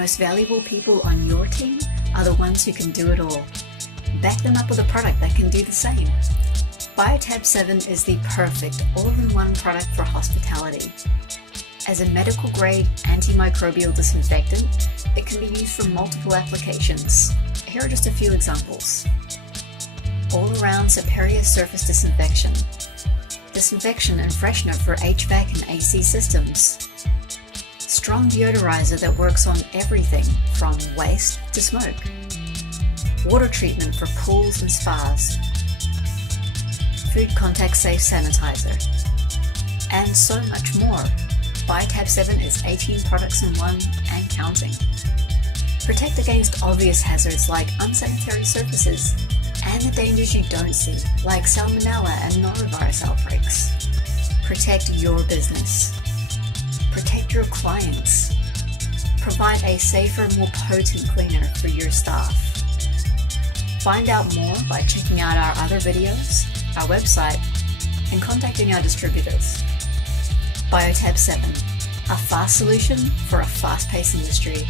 most valuable people on your team are the ones who can do it all. Back them up with a product that can do the same. Biotab7 is the perfect all-in-one product for hospitality. As a medical-grade antimicrobial disinfectant, it can be used for multiple applications. Here are just a few examples. All-around superior surface disinfection. Disinfection and freshener for HVAC and AC systems. Strong deodorizer that works on everything from waste to smoke. Water treatment for pools and spas. Food contact safe sanitizer. And so much more. Biotab7 is 18 products in one and counting. Protect against obvious hazards like unsanitary surfaces and the dangers you don't see, like salmonella and norovirus outbreaks. Protect your business. Protect your clients. Provide a safer, more potent cleaner for your staff. Find out more by checking out our other videos, our website, and contacting our distributors. Biotab7, a fast solution for a fast-paced industry.